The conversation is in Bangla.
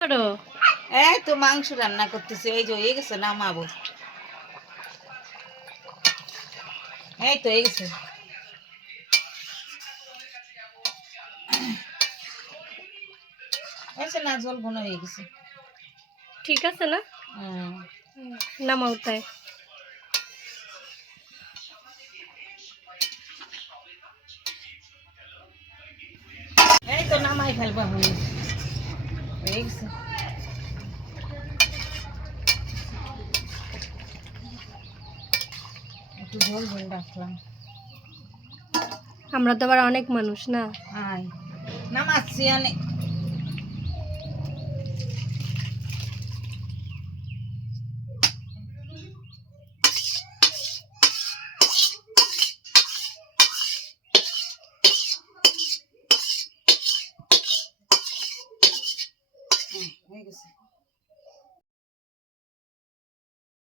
করো এই তো মাংস রান্না করতেছে, এই যে হয়ে গেছে, নামাবো। এই তো হয়ে গেছে। হয়েছে না, জল ঘন হয়ে গেছে। ঠিক আছে না? হুম। নামাও তাই। এই তো নামাই ফেলবা হয়ে গেছে। একটু ঝোল ঝোল রাখলাম। আমরা তো আবার অনেক মানুষ না। আয় নামাচ্ছি অনেক। হয়ে গেছে।